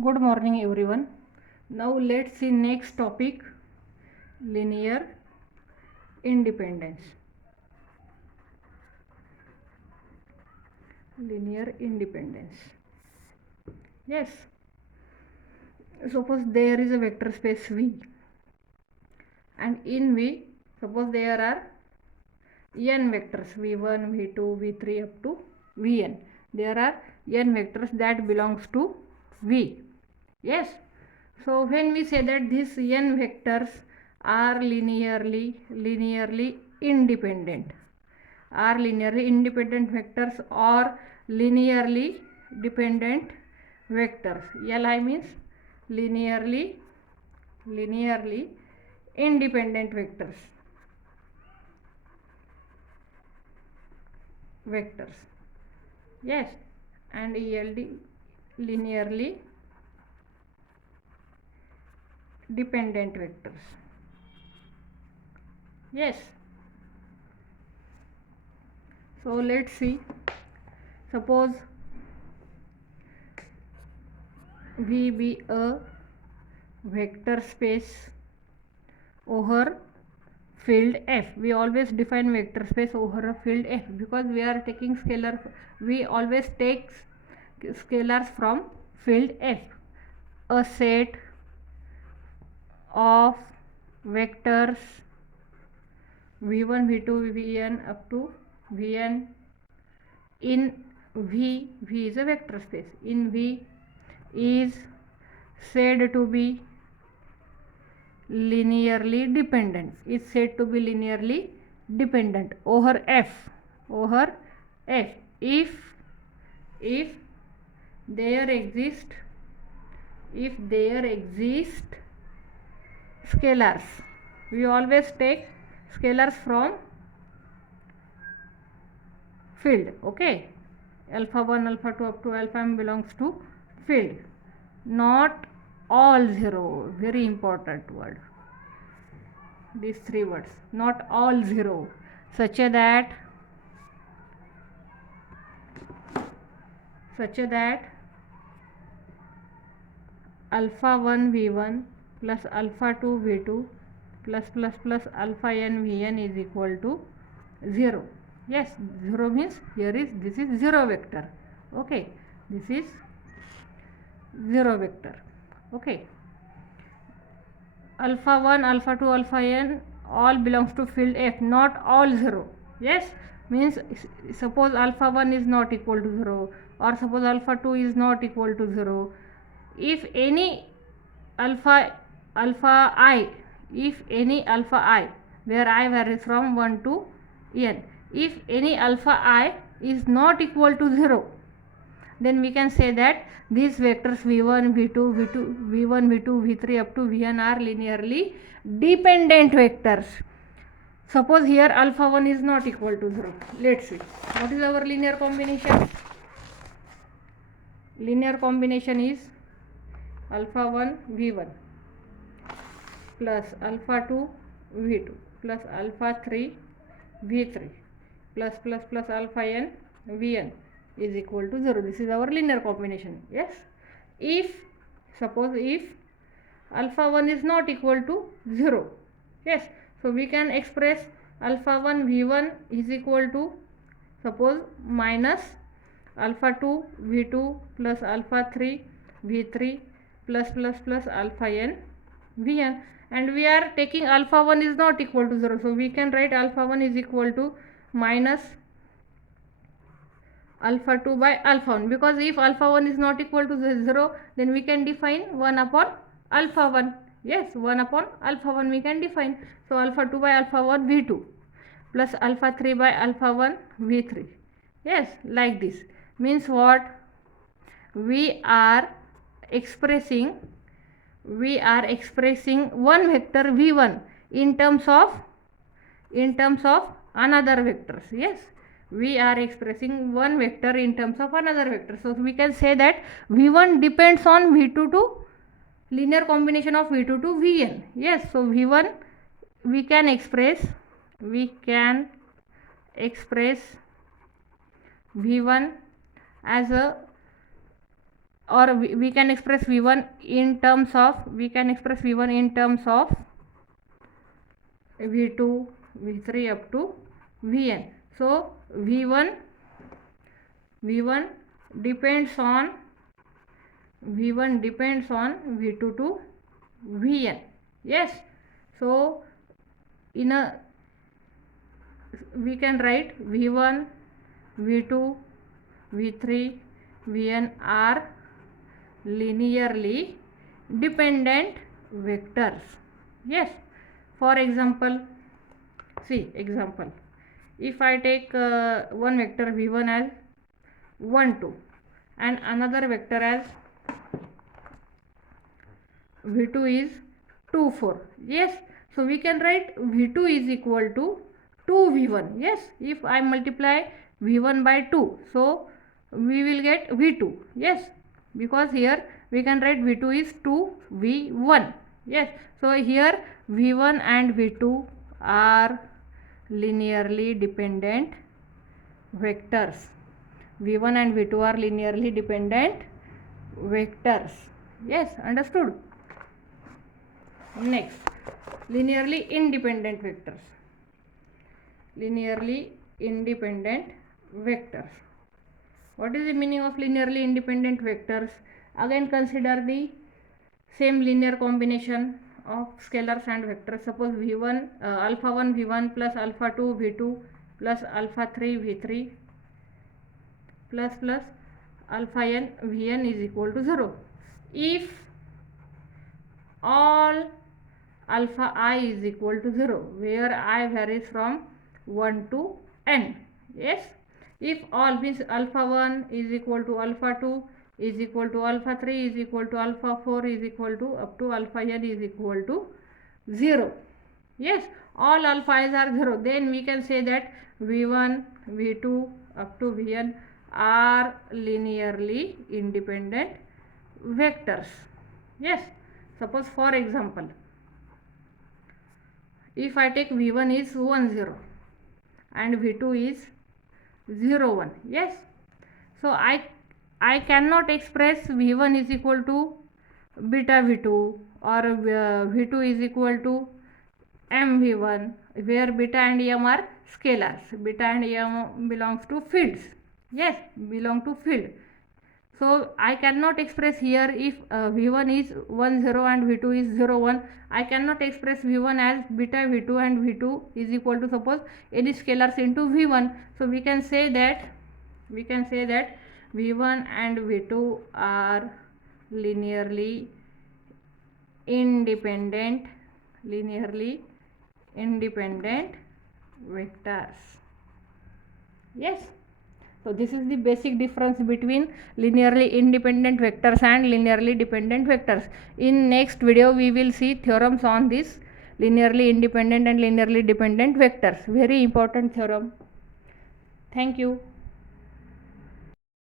Good morning everyone. Now let's see next topic, linear independence. Linear independence. Yes. Suppose there is a vector space V, and in V, suppose there are n vectors V1, V2, V3 up to Vn. There are n vectors that belongs to V. Yes. So when we say that these n vectors are linearly independent, are linearly independent vectors or linearly dependent vectors. Li means linearly independent vectors. Yes, and ELD linearly dependent vectors. Yes. So let's see. Suppose V be a vector space over field F. We always define vector space over a field F because we are taking scalar. We always take scalars from field F. A set of vectors V1, V2, Vn up to Vn in V is a vector space. In V is said to be linearly dependent. Is said to be linearly dependent over F. If there exist scalars. We always take scalars from field. Okay, alpha 1, alpha 2 up to alpha m belongs to field. Not all zero. Very important word. These three words. Not all zero. Such that alpha 1 v1 plus alpha 2 v2 plus alpha n vn is equal to 0. Yes, 0 means this is 0 vector. Okay, this is 0 vector. Okay, alpha 1, alpha 2, alpha n all belongs to field F, not all 0. Yes, means suppose alpha 1 is not equal to 0 or suppose alpha 2 is not equal to 0. If any alpha I, where I varies from 1 to n, if any alpha I is not equal to 0, then we can say that these vectors v1, v2 v3 up to vn are linearly dependent vectors. Suppose here alpha 1 is not equal to 0. Let's see what is our linear combination. Linear combination is alpha 1 v1 plus alpha 2 v2 plus alpha 3 v3 plus alpha n vn is equal to 0. This is our linear combination. Yes, suppose if alpha 1 is not equal to 0, yes, so we can express alpha 1 v1 is equal to suppose minus alpha 2 v2 plus alpha 3 v3 plus alpha n vn, and we are taking alpha 1 is not equal to 0, so we can write alpha 1 is equal to minus alpha 2 by alpha 1, because if alpha 1 is not equal to 0, then we can define 1 upon alpha 1. Yes, 1 upon alpha 1 we can define. So alpha 2 by alpha 1 v2 plus alpha 3 by alpha 1 v3. Yes, like this. Means what? We are expressing one vector v1 in terms of another vectors. Yes, we are expressing one vector in terms of another vector. So we can say that v1 depends on v2 to linear combination of v2 to vn. Yes, so v1 we can express v1 as a or we can express v1 in terms of v2, v3 up to vn. So v1 depends on v2 to vn. Yes, so we can write v1, v2, v3, vn are linearly dependent vectors. Yes, for example, if I take one vector v1 as 1 2 and another vector as v2 is 2 4. Yes, so we can write v2 is equal to 2v1. Yes, if I multiply v1 by 2, so we will get v2. Yes, because here we can write v2 is 2v1. Yes, so here v1 and v2 are linearly dependent vectors. v1 and v2 are linearly dependent vectors. Yes, understood. Next, linearly independent vectors. What is the meaning of linearly independent vectors? Again, consider the same linear combination of scalars and vectors. Suppose v1 alpha 1 v1 plus alpha 2 v2 plus alpha 3 v3 plus alpha n vn is equal to 0. If all alpha I is equal to 0, where I varies from 1 to n. Yes, if all means alpha 1 is equal to alpha 2 is equal to alpha 3 is equal to alpha 4 is equal to up to alpha n is equal to 0. Yes, all alpha i's are 0, then we can say that v1 v2 up to vn are linearly independent vectors. Yes, suppose for example, if I take v1 is 1 0 and v2 is 0 1. Yes, so I cannot express v1 is equal to beta v2 or v2 is equal to m v1, where beta and m are scalars. Beta and m belongs to fields. Yes, belong to field. So I cannot express here if v1 is 1 0 and v2 is 0 1. I cannot express v1 as beta v2 and v2 is equal to suppose any scalars into v1. So we can say that v1 and v2 are linearly independent vectors. Yes, so this is the basic difference between linearly independent vectors and linearly dependent vectors. In next video we will see theorems on this linearly independent and linearly dependent vectors. Very important theorem. Thank you.